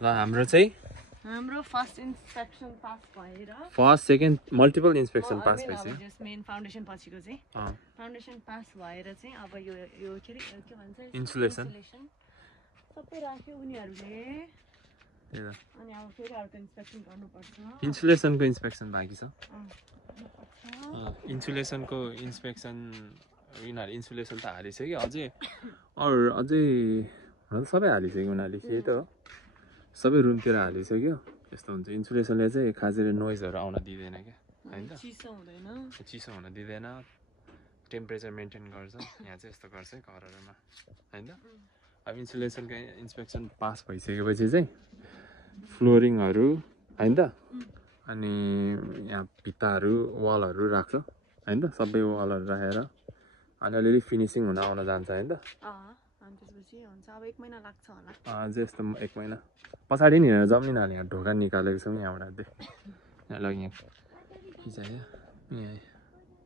ल हाम्रो चाहिँ हाम्रो फर्स्ट इन्स्पेक्सन पास भएर फर्स्ट सेकेन्ड मल्टिपल इन्स्पेक्सन पास भइसक्यो जस्ट मेन फाउन्डेसन पछिको चाहिँ फाउन्डेसन पास भएर चाहिँ अब यो के भन्छ इन्सुलेसन सबै राख्यो उनीहरूले अनि अब फेरि अर्को इन्स्पेक्सन गर्नुपर्छ इन्सुलेसनको इन्स्पेक्सन बाँकी छ इन्सुलेसनको इन्स्पेक्सन यिनीहरू इन्सुलेसन त हालिसक्यो अझै अझै सबै हालिसक्यो उनीहरूले त्यही त हो सबै रुमतिर हालिसक्यो यस्तो हुन्छ इन्सुलेसनले चाहिँ खासरी नोइजहरू आउन दिँदैन क्या होइन चिसो हुन दिँदैन टेम्परेचर मेन्टेन गर्छ यहाँ चाहिँ यस्तो गर्छ है घरहरूमा होइन अब इन्सुलेसनको इन्स्पेक्सन पास भइसकेपछि चाहिँ फ्लोरिङहरू होइन त अनि यहाँ भित्ताहरू वालहरू राख्छ होइन त सबै वालहरू राखेर अनि अलिअलि फिनिसिङ हुन आउन जान्छ होइन त अझै यस्तो 1 महिना पछाडि नि हेरेर जाउँ नि नानी यहाँ ढोका निकालेको छौँ यहाँबाट देख यहाँ लग्यो यहाँ के छ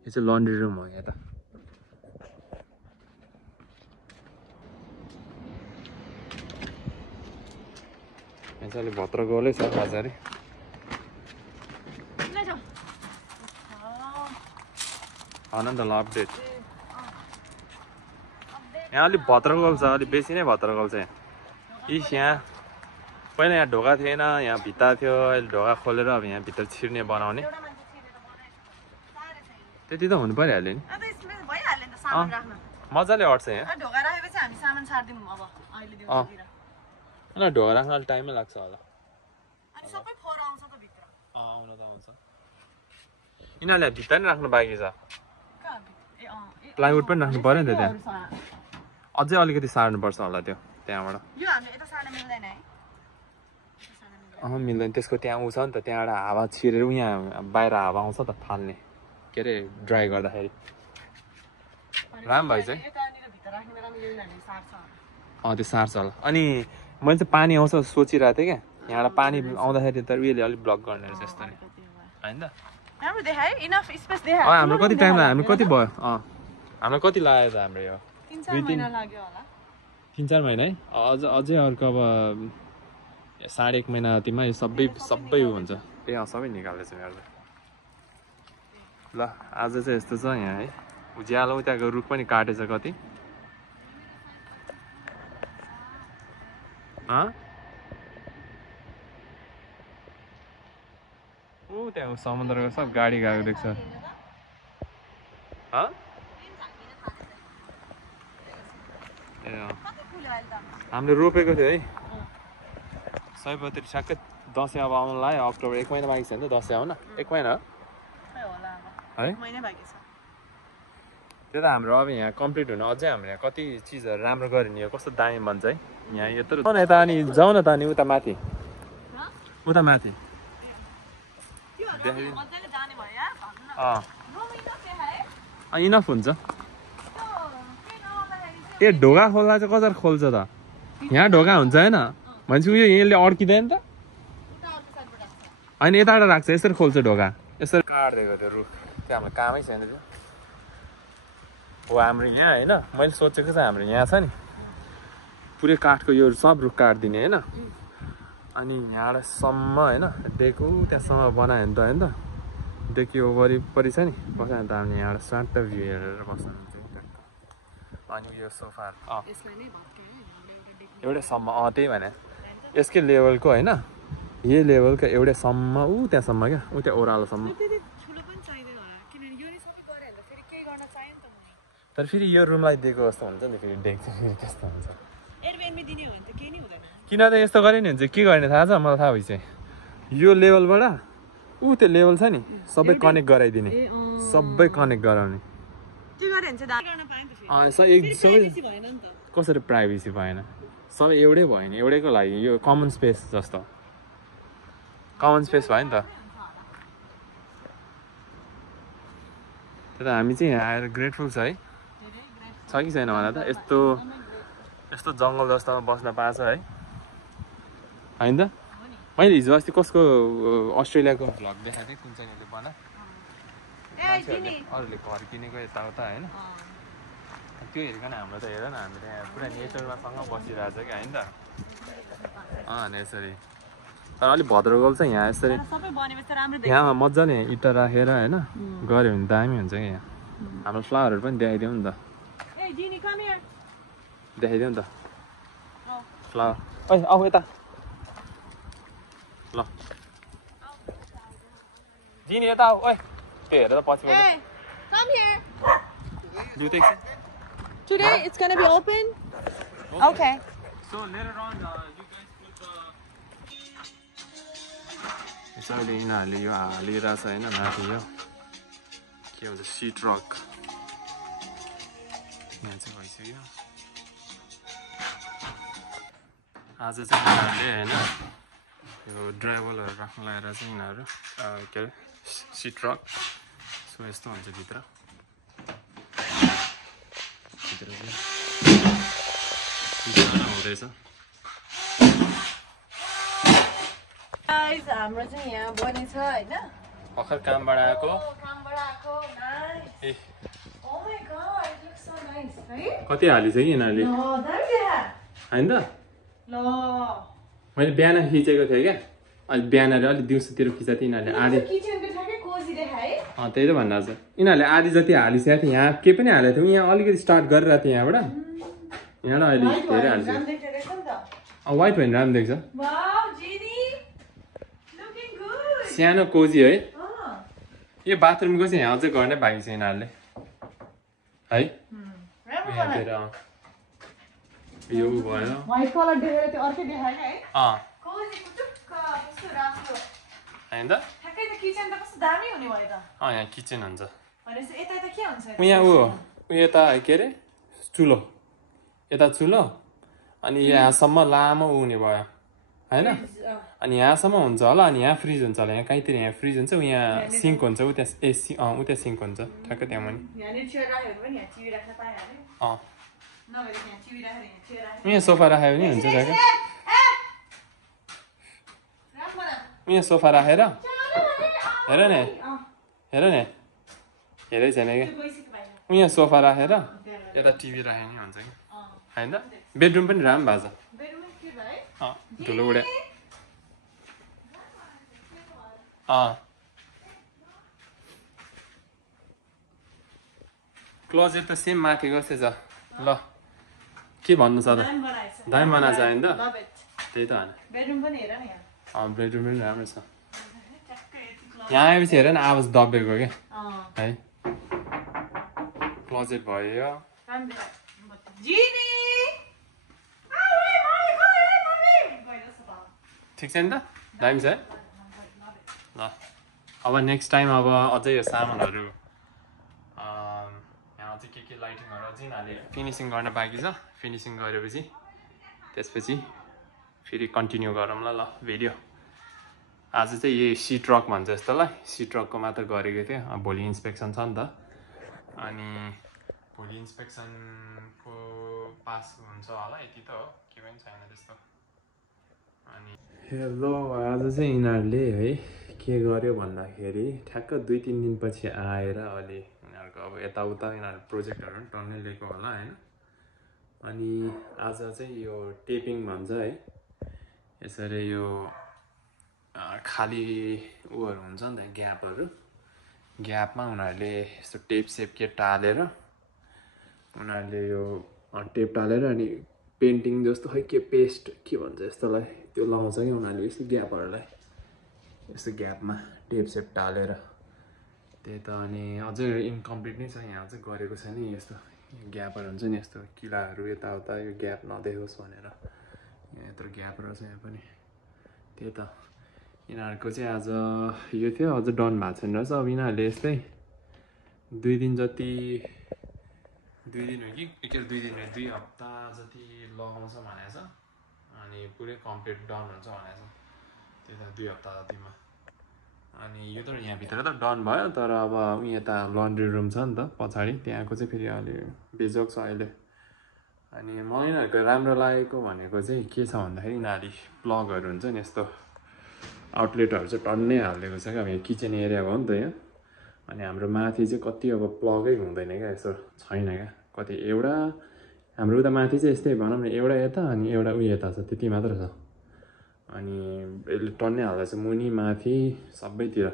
यो चाहिँ लन्ड्री रुम हो यहाँ त यहाँ चाहिँ अलिक भत्र गलै छ खासरी आनन्द ल अपडेट यहाँ अलिक भत्र गल छ अलिक बेसी नै भत्र गल छ यहाँ यहाँ पहिला यहाँ ढोका थिएन यहाँ भित्ता थियो अहिले ढोका खोलेर अब यहाँ भित्र छिर्ने बनाउने त्यति त हुनु परिहाल्यो नि मजाले अट्छ यहाँ ल ढोका राख्न अलिक टाइमै लाग्छ होला आउन त आउँछ यिनीहरूले भित्ता नि राख्नु बाँकी छ प्लाइवुड पनि राख्नु पऱ्यो नि त त्यहाँ अझै अलिकति सार्नुपर्छ होला त्यो त्यहाँबाट मिल्दैन त्यसको त्यहाँ उ छ नि त त्यहाँबाट हावा छिरेर यहाँ बाहिर हावा आउँछ त फाल्ने के अरे ड्राई गर्दाखेरि राम्रो भाइ चाहिँ त्यो सार्छ होला अनि मैले चाहिँ पानी आउँछ सोचिरहेको थिएँ क्या यहाँबाट पानी आउँदाखेरि त उयोले अलिक ब्लक गर्ने रहेछ यस्तो नि होइन त हाम्रो कति टाइम लाग्यो हाम्रो कति भयो हाम्रो कति लाग्यो त हाम्रो यो 3-4 महिना है अझै अर्को अब 1.5 महिना जतिमा यो सबै हुन्छ त्यही सबै निकाल्दैछ मेरो ल आज चाहिँ यस्तो छ यहाँ है उज्यालो त्यहाँको रुख पनि काटेछ कति त्यहाँ समुद्रको सब गाडी गएको देख्छ हामीले रोपेको थियो है सयपत्री ठ्याक्कै दसैँ अब आउनु लाग्यो अक्टोबर 1 महिना बाँकी छ नि त दसैँ आउन 1 महिना है त्यो त हाम्रो अब यहाँ कम्प्लिट हुन अझै हाम्रो यहाँ कति चिजहरू राम्रो गऱ्यो नि यो कस्तो दामी भन्छ है यहाँ यत्रो यता अनि जाउँ न त अनि उता माथि इनफ हुन्छ ए ढोका खोल्दा चाहिँ कसरी खोल्छ त यहाँ ढोका हुन्छ होइन भनेपछि उयो यसले अड्किँदैन त होइन यताबाट राख्छ यसरी खोल्छ ढोका यसरी काटिदिएको त्यो रुख त्यो हाम्रो कामै छैन त्यो हो हाम्रो यहाँ होइन मैले सोचेको चाहिँ हाम्रो यहाँ छ नि पुरै काठको यो सब रुख काटिदिने होइन अनि यहाँबाटसम्म होइन डेको त्यहाँसम्म बनायो भने त होइन त देखियो वरिपरि छ नि बस्यो भने त हामीले यहाँबाट स्वाट भ्यू हेरेर बस्नु अनि यो सोफा एउटैसम्म त्यही भने यसकै लेभलको होइन यही लेभलको एउटैसम्म त्यहाँसम्म क्या त्यहाँ ओह्रालोसम्म तर फेरि यो रुमलाई दिएको जस्तो हुन्छ नि फेरि देख्छ फेरि त्यस्तो हुन्छ किन त यस्तो गरे नि हुन्छ के गर्ने थाहा छ मलाई थाहा भइसक्यो यो लेभलबाट त्यो लेभल छ नि सबै कनेक्ट गराइदिने सबै कनेक्ट गराउने कसरी प्राइभेसी भएन सबै एउटै भयो नि एउटैको लागि यो कमन स्पेस जस्तो कमन स्पेस भयो नि त तर हामी चाहिँ यहाँ आएर ग्रेटफुल छ है छ कि छैन भन त यस्तो जङ्गल जस्तोमा बस्न पाएको छ है होइन त मैले हिजो अस्ति कसको अस्ट्रेलियाको भ्लग देखाएको थिएँ कुन चाहिँ बना अरूले घर किनेको यताउता होइन त्यो हेरिकन हाम्रो त हेर न हामी त यहाँ पुरा नेचरमा सँग बसिरहेको छ कि होइन त यसरी तर अलिक भद्रगोल चाहिँ यहाँ यसरी सबै बनेपछि त राम्रो देख्छ यहाँ मजाले इँटा राखेर होइन गऱ्यो भने दामी हुन्छ क्या यहाँ हाम्रो फ्लावरहरू पनि देखाइदिउँ नि त ए जिनी कम हियर देखाइदिउँ नि त फ्लावर ओइ आऊ यता ल जिनी यता आऊ ओइ त्यो हेरेर पछि Hey, come here. Do you think so? Today it's gonna be open. Okay. So later on, you guys put the. यसैले यिनीहरूले यो हालिरहेको छ होइन माथि यो के भन्छ सिट रक यहाँ चाहिँ भइसक्यो आज चाहिँ यिनीहरूले होइन यो ड्राइभलहरू राख्न लगाएर चाहिँ यिनीहरू के अरे सिट रक सो यस्तो हुन्छ भित्र हुँदैछ Guys, हाम्रो चाहिँ यहाँ बनेछ हैन भर्खर कामबाट आएको कामबाट आएको nice A Oh my god, it looks so nice, है कति हालिछ कि यिनीहरूले ल दामी देखा होइन त ल मैले बिहान खिचेको थिएँ क्या अहिले बिहान अलिक दिउँसोतिर खिचेको थिएँ यिनीहरूले आधी किचनको ठ्याक्कै कोजी देखा है त्यही त भनिरहेको छ यिनीहरूले आधी जति हालिसकेको थियो यहाँ के पनि हालेको थियो यहाँ अलिकति स्टार्ट गरिरहेको थिएँ यहाँबाट यहाँबाट अहिले धेरै हालिसक्यो राम देख्दै रहेछ नि त वाइट भयो भने राम्रो देख्छ वाउ जिनी लुकिङ गुड सानो कोजी है यो बाथरुमको चाहिँ यहाँ अझै गर्नै बाँकी छ यिनीहरूले है राम्रो यहाँतिर यो भयो व्हाइट कलर देखेर त्यो अर्कै देखायो है अँ कोजी कुटुक्क कस्तो राम्रो होइन त ठ्याक्कै त किचन त कस्तो दामी हुने भयो त यहाँ किचन हुन्छ भनेपछि यता यता के हुन्छ यहाँ ऊ यता के अरे चुलो यता चुलो अनि यहाँसम्म लामो हुने भयो होइन अनि यहाँसम्म हुन्छ होला अनि यहाँ फ्रिज हुन्छ होला यहाँ कहीँतिर यहाँ फ्रिज हुन्छ यहाँ सिङ्क हुन्छ उ त्यहाँ उ त्यहाँ सिङ्क हुन्छ ठ्याक्कै त्यहाँ मुनि यहाँनिर चेयर राखेको पनि यहाँ टिभी राख्न पाइहाल्यो अँ नभए यहाँ टिभी राखेर यहाँ चेयर राखेर यहाँ सोफा राख्यो भने हुन्छ ठ्याक्कै यहाँ सोफा राखेर हेर न हेर न हेरै छैन क्या यहाँ सोफा राखेर यता टिभी राख्यो भने हुन्छ कि होइन त बेडरुम पनि राम्रो भएको छ ठुलो उडे क्लोजेट त सेम माथि जस्तै छ ल के भन्नु छ त दामी बनाएको छ होइन त त्यही त होइन बेडरुम पनि हेर न यहाँ बेडरुम पनि राम्रो छ यहाँ आएपछि हेर न आवाज दबेको क्या है क्लोजेट भयो ठिक छ नि त दामी छ है ल अब नेक्स्ट टाइम अब अझै यो सामानहरू यहाँ अझै के लाइटिङहरू अझै यिनीहरूले फिनिसिङ गर्न बाँकी छ फिनिसिङ गरेपछि त्यसपछि फेरि कन्टिन्यू गरौँ ल भिडियो आज चाहिँ यही सिट रक भन्छ जस्तोलाई सिट रकको मात्र गरेको थिएँ भोलि इन्सपेक्सन छ नि त अनि भोलि इन्सपेक्सनको पास हुन्छ होला यति त हो के पनि छैन त्यस्तो अनि हेलो आज चाहिँ यिनीहरूले है के गर्यो भन्दाखेरि ठ्याक्क 2-3 दिनपछि आएर अहिले यिनीहरूको अब यताउता यिनीहरू प्रोजेक्टहरू पनि टन्नै लिएको होला होइन अनि आज चाहिँ यो टेपिङ भन्छ है यसरी यो खाली उहरू हुन्छ नि त ग्यापहरू ग्यापमा उनीहरूले यस्तो टेप सेप के टालेर उनीहरूले यो टेप टालेर अनि पेन्टिङ जस्तो खै के पेस्ट के भन्छ यस्तोलाई त्यो लगाउँछ कि उनीहरूले यस्तो ग्यापहरूलाई यस्तो ग्यापमा टेप सेप टालेर त्यही त अनि अझै इन्कम्प्लिट नै छ यहाँ अझै गरेको छैन यस्तो ग्यापहरू हुन्छ नि यस्तो किलाहरू यताउता यो ग्याप नदेखोस् भनेर यहाँ यत्रो ग्याप रहेछ यहाँ पनि त्यही त यिनीहरूको चाहिँ आज यो थियो अझ डन भएको छैन रहेछ अब यिनीहरूले यस्तै 2 दिन जति 2 दिन हो कि के 2 दिन हो 2 हप्ता जति लगाउँछ भनेको छ अनि पुरै कम्प्लिट डन हुन्छ भनेको छ त्यही त 2 हप्ता जतिमा अनि यो त यहाँभित्र त डन भयो तर अब यता लन्ड्री रुम छ नि त पछाडि त्यहाँको चाहिँ फेरि अलि बेजोग छ अहिले अनि मलाई यिनीहरूको राम्रो लागेको भनेको चाहिँ के छ भन्दाखेरि यिनीहरूले प्लगहरू हुन्छ नि यस्तो आउटलेटहरू चाहिँ टन्नै हालिदिएको छ क्या अब यहाँ किचन एरिया हो नि त यहाँ अनि हाम्रो माथि चाहिँ कति अब प्लगै हुँदैन क्या यस्तो छैन क्या कति एउटा हाम्रो उता माथि चाहिँ यस्तै भनौँ न एउटा यता अनि एउटा उयो यता छ त्यति मात्र छ अनि यसले टन्नै हाल्दैछ मुनि माथि सबैतिर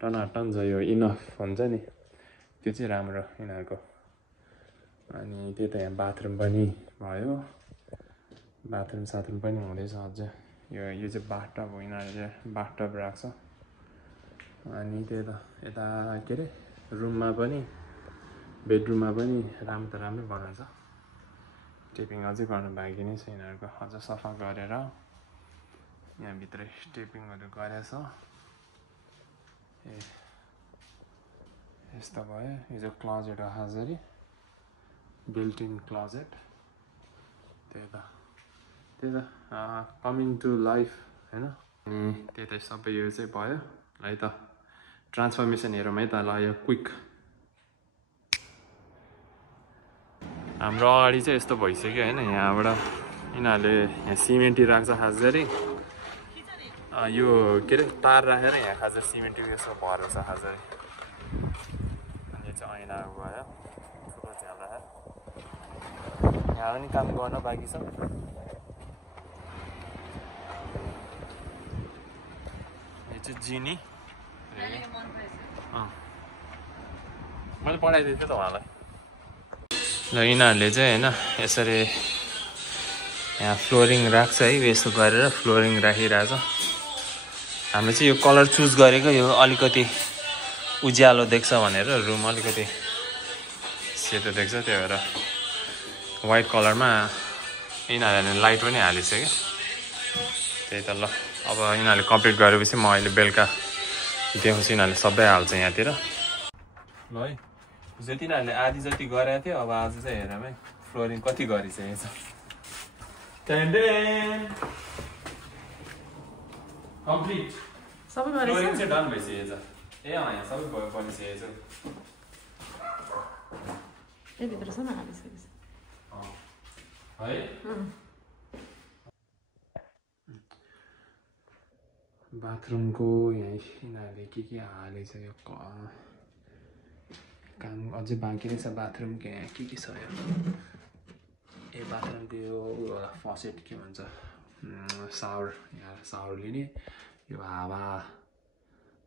टनाटन छ यो इनफ हुन्छ नि त्यो चाहिँ राम्रो यिनीहरूको अनि त्यही त यहाँ बाथरुम पनि भयो बाथरुम पनि हुँदैछ अझ यो चाहिँ बाथटब हो यिनीहरूले बाथटब राख्छ अनि त्यही त यता के अरे रुममा पनि बेडरुममा पनि राम्रै बनाउँछ स्टेपिङ अझै गर्नु बाँकी नै छ यिनीहरूको अझ सफा गरेर यहाँभित्र स्टेपिङहरू गरेछ यस्तो भयो यो चाहिँ क्लोजेट हो हाजरी बिल्ट इन क्लोजेट त्यही त कमिङ टु लाइफ होइन अनि त्यही त सबै यो चाहिँ भयो है त ट्रान्सफर्मेसन हेरौँ है त ल यो क्विक हाम्रो अगाडि चाहिँ यस्तो भइसक्यो होइन यहाँबाट यिनीहरूले यहाँ सिमेन्टी राख्छ खास गरी यो के अरे तार राखेर यहाँ खास गरी सिमेन्टी यस्तो भरेको छ खास गरी अनि यो चाहिँ ऐना भयो ठुलो झ्याल राखेर यहाँ पनि काम गर्न बाँकी छ यो चाहिँ जिनी मैले पठाइदिएको थिएँ त उहाँलाई ल यिनीहरूले चाहिँ होइन यसरी यहाँ फ्लोरिङ राख्छ है यस्तो गरेर फ्लोरिङ राखिरहेछ हामीले चाहिँ यो कलर चुज गरेको यो अलिकति उज्यालो देख्छ भनेर रुम अलिकति सेतो देख्छ त्यही भएर वाइट कलरमा यिनीहरूले लाइट पनि हालिसक्यो त्यही त ल अब यिनीहरूले कम्प्लिट गरेपछि म अहिले बेलुका देखाउँछु यिनीहरूले सबै हाल्छ यहाँतिर ल है हिजो तिनीहरूले आधी जति गरेको थियो अब आज चाहिँ हेरौँ है फ्लोरिङ कति गरिसकेको छ कम्प्लिट सबै फ्लोरिङ चाहिँ डन भइसकेको छ यहाँ सबै बनिसकेको छ भित्रसम्म हालिसकेको छ है बाथरुमको यहाँ यिनीहरूले के हालेछ यो काम अझै बाँकी नै छ बाथरुमको यहाँ के छ यो बाथरुमको यो उयो होला फसेट के भन्छ सावर यहाँ सावर लिने यो हावा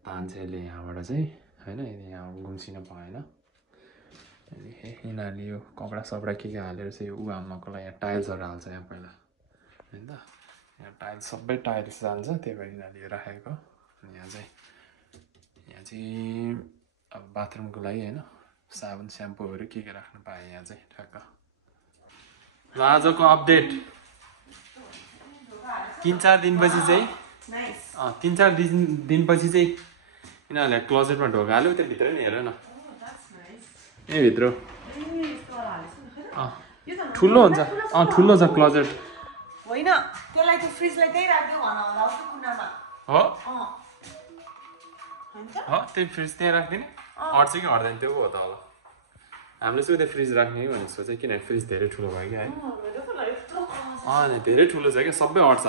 तान्छ यसले यहाँबाट चाहिँ होइन यहाँ गुम्सिन भएन अनि यिनीहरूले यो कपडा सपडा के हालेर चाहिँ यो उहाँको लागि यहाँ टाइल्सहरू हाल्छ यहाँ पहिला होइन त यहाँ टाइल्स सबै टाइल्स जान्छ त्यही भएर यिनीहरूले राखेको अनि यहाँ चाहिँ अब बाथरुमको लागि होइन साबुन स्याम्पूहरू के राख्नु पाएँ यहाँ चाहिँ ठ्याक्क ल आजको अपडेट 3-4 दिनपछि चाहिँ 3-4 दिनपछि चाहिँ यिनीहरूले क्लोजेटमा ढोका हाल्यो त्यहाँभित्र नि हेर न यहीँभित्र ठुलो हुन्छ ठुलो छ क्लोजेट होइन त्यसलाई त्यो फ्रिजलाई त्यही राख्दियो भन होला त्यो कुनामा हो त्यही फ्रिज त्यहाँ राख्दिने अट्छ कि अट्दैन त्यो हो त होला हामीले चाहिँ उता फ्रिज राख्ने भनेको सोचेँ किनभने फ्रिज धेरै ठुलो भयो कि है धेरै ठुलो छ क्या सबै अट्छ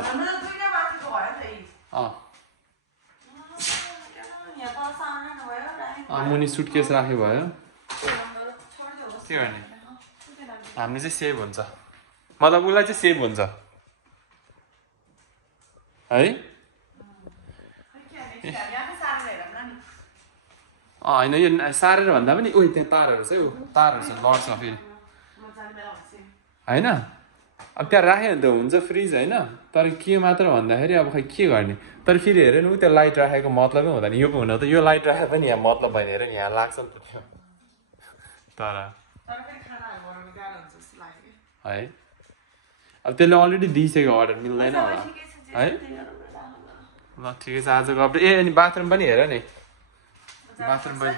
मुनि सुटकेस राख्यो भयो के गर्ने हामीले चाहिँ सेभ हुन्छ मतलब उसलाई चाहिँ सेभ हुन्छ है होइन यो सारेर भन्दा पनि उयो त्यहाँ तारहरू छ तारहरू छ लड्छ फेरि होइन अब त्यहाँ राख्यो भने त हुन्छ फ्रिज होइन तर के मात्र भन्दाखेरि अब खै के गर्ने तर फेरि हेऱ्यो नि त्यो लाइट राखेको मतलबै हुँदैन यो पो हुन त यो लाइट राखेर पनि यहाँ मतलब भएन हेर यहाँ लाग्छ नि त त्यो तर है अब त्यसले अलरेडी दिइसक्यो अर्डर मिल्दैन होला है ल ठिकै छ आजको अपडेट अनि बाथरुम पनि हेर नि बाथरुम पनि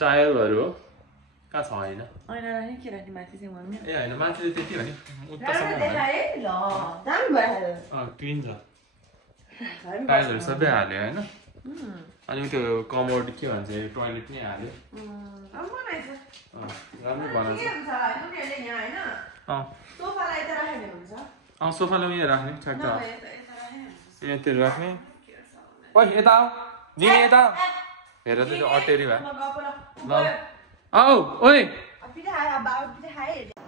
टायलहरू हो कहाँ छ होइन ए होइन माथि त्यति हो नि उत्तासम्म क्लिन छ टायलहरू सबै हाल्यो होइन अनि त्यो कमोड के भन्छ टोयलेट नै हाल्यो राम्रो बनाउँछ सोफालाई उयो राख्ने ठ्याक्क यहाँतिर राख्ने ओइ यता आऊ दिने यता हेर त त्यो अटेरी भए ल गएको ल ल आऊ ओइ पिठा खाए बाबा पिठा खाए